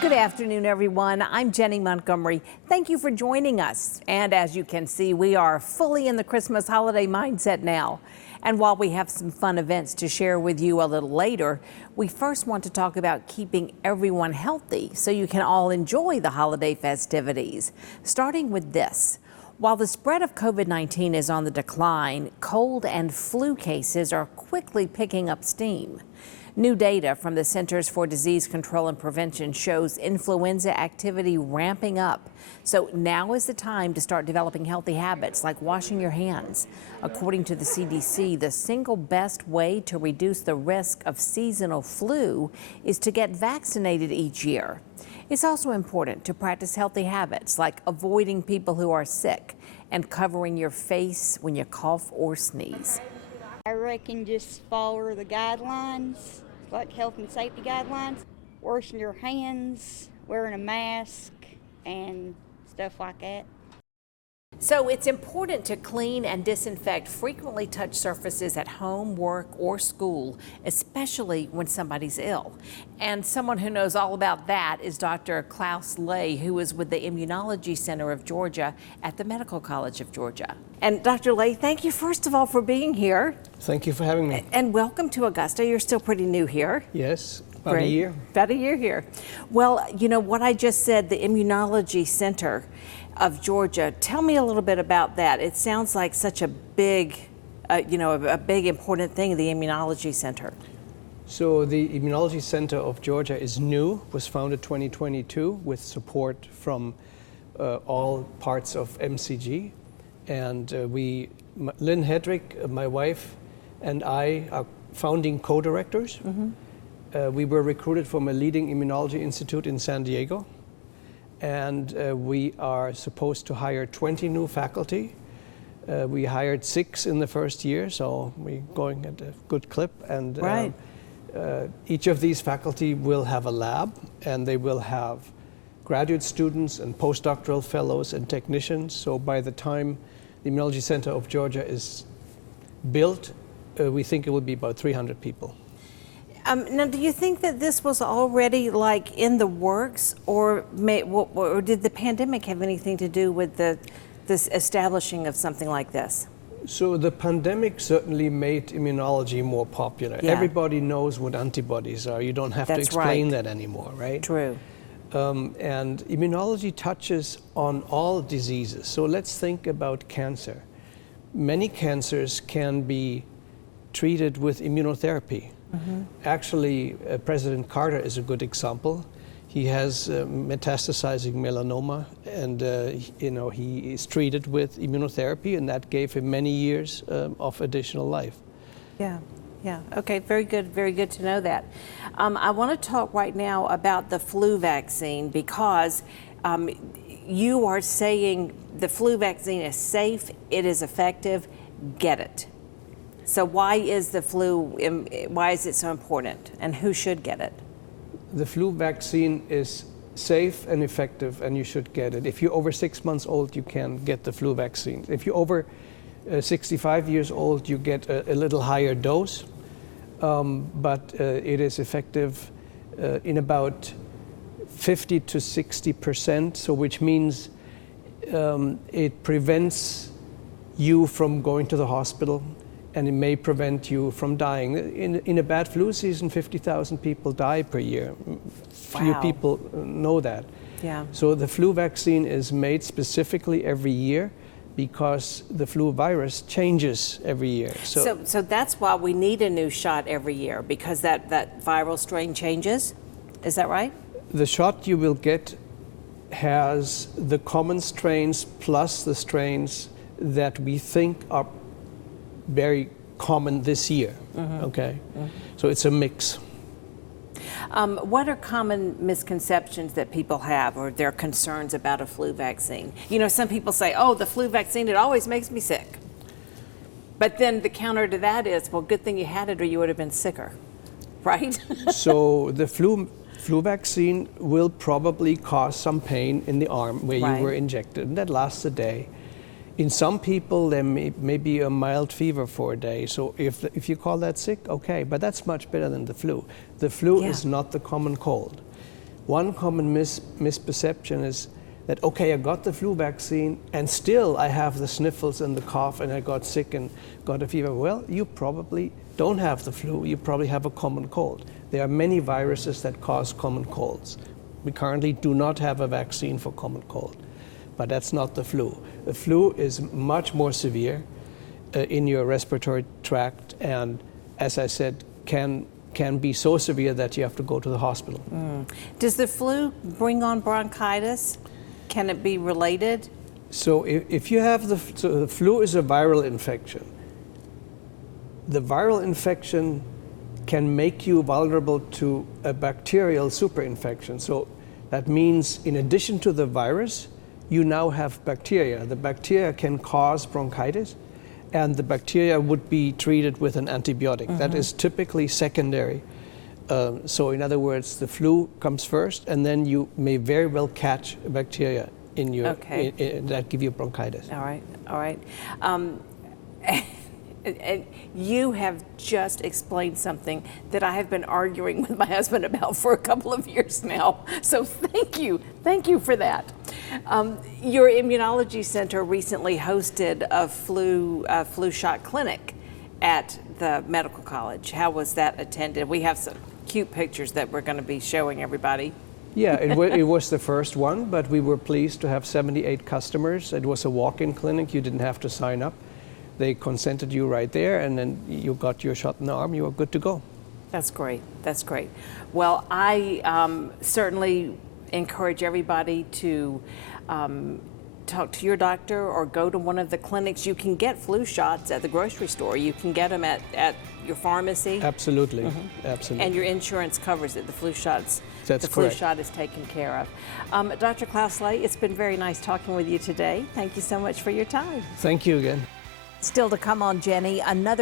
Good afternoon, everyone. I'm Jenny Montgomery. Thank you for joining us. And as you can see, we are fully in the Christmas holiday mindset now. And while we have some fun events to share with you a little later, we first want to talk about keeping everyone healthy so you can all enjoy the holiday festivities. Starting with this. While the spread of COVID-19 is on the decline, cold and flu cases are quickly picking up steam. New data from the Centers for Disease Control and Prevention shows influenza activity ramping up. So now is the time to start developing healthy habits like washing your hands. According to the CDC, the single best way to reduce the risk of seasonal flu is to get vaccinated each year. It's also important to practice healthy habits like avoiding people who are sick and covering your face when you cough or sneeze. I reckon just follow the guidelines, like health and safety guidelines, washing your hands, wearing a mask, and stuff like that. So it's important to clean and disinfect frequently touched surfaces at home, work, or school, especially when somebody's ill. And someone who knows all about that is Dr. Klaus, who is with the Immunology Center of Georgia at the Medical College of Georgia. And Dr. Lay, thank you first of all for being here. Thank you for having me. And welcome to Augusta. You're still pretty new here. Yes, about a year. About a year here. Well, you know what I just said, the Immunology Center of Georgia. Tell me a little bit about that. It sounds like such a big, a big important thing, the Immunology Center. So the Immunology Center of Georgia is new, was founded 2022 with support from all parts of MCG. And Lynn Hedrick, my wife, and I are founding co-directors. Mm-hmm. We were recruited from a leading immunology institute in San Diego. And we are supposed to hire 20 new faculty. We hired 6 in the first year, so we're going at a good clip. And right. Each of these faculty will have a lab, and they will have graduate students and postdoctoral fellows and technicians. So by the time the Immunology Center of Georgia is built, we think it will be about 300 people. Now, do you think that this was already like in the works, or did the pandemic have anything to do with this establishing of something like this? So the pandemic certainly made immunology more popular. Yeah. Everybody knows what antibodies are. You don't have to explain that anymore, right? True. And immunology touches on all diseases. So let's think about cancer. Many cancers can be treated with immunotherapy. Mm-hmm. Actually, President Carter is a good example. He has metastasizing melanoma, and he is treated with immunotherapy, and that gave him many years of additional life. Yeah. Yeah, okay, very good to know that. I want to talk right now about the flu vaccine because you are saying the flu vaccine is safe, it is effective, get it. So why is the flu, why is it so important, and who should get it? The flu vaccine is safe and effective, and you should get it. If you're over 6 months old, you can get the flu vaccine. If you're over 65 years old, you get a little higher dose, but it is effective in about 50 to 60%, so which means it prevents you from going to the hospital, and it may prevent you from dying. In a bad flu season, 50,000 people die per year. Few people know that. Yeah. So the flu vaccine is made specifically every year because the flu virus changes every year. So that's why we need a new shot every year, because that viral strain changes? Is that right? The shot you will get has the common strains plus the strains that we think are very common this year, mm-hmm. Okay? Mm-hmm. So it's a mix. What are common misconceptions that people have or their concerns about a flu vaccine? You know, some people say, oh, the flu vaccine, it always makes me sick. But then the counter to that is, well, good thing you had it or you would have been sicker, right? So the flu vaccine will probably cause some pain in the arm where you were injected, and that lasts a day. In some people, there may be a mild fever for a day. So if you call that sick, okay, but that's much better than the flu. The flu is not the common cold. One common misperception is that, okay, I got the flu vaccine and still I have the sniffles and the cough and I got sick and got a fever. Well, you probably don't have the flu, you probably have a common cold. There are many viruses that cause common colds. We currently do not have a vaccine for common cold, but that's not the flu. The flu is much more severe in your respiratory tract, and as I said, can be so severe that you have to go to the hospital. Does the flu bring on bronchitis? Can it be related? So if you have the flu is a viral infection. The viral infection can make you vulnerable to a bacterial superinfection. So that means in addition to the virus, you now have bacteria. The bacteria can cause bronchitis, and the bacteria would be treated with an antibiotic. That is typically secondary. So in other words, the flu comes first, and then you may very well catch bacteria in your that give you bronchitis. All right. And you have just explained something that I have been arguing with my husband about for a couple of years now. So thank you for that. Your immunology center recently hosted a flu shot clinic at the medical college. How was that attended? We have some cute pictures that we're going to be showing everybody. Yeah, it was the first one, but we were pleased to have 78 customers. It was a walk-in clinic. You didn't have to sign up. They consented you right there, and then you got your shot in the arm. You were good to go. That's great. That's great. Well, I certainly encourage everybody to talk to your doctor or go to one of the clinics. You can get flu shots at the grocery store. You can get them at your pharmacy. Absolutely. Absolutely. And your insurance covers it. The flu shots. That's the flu correct. shot is taken care of. Dr. Klaus, it's been very nice talking with you today. Thank you so much for your time. Thank you again. Still to come on JENNIE, another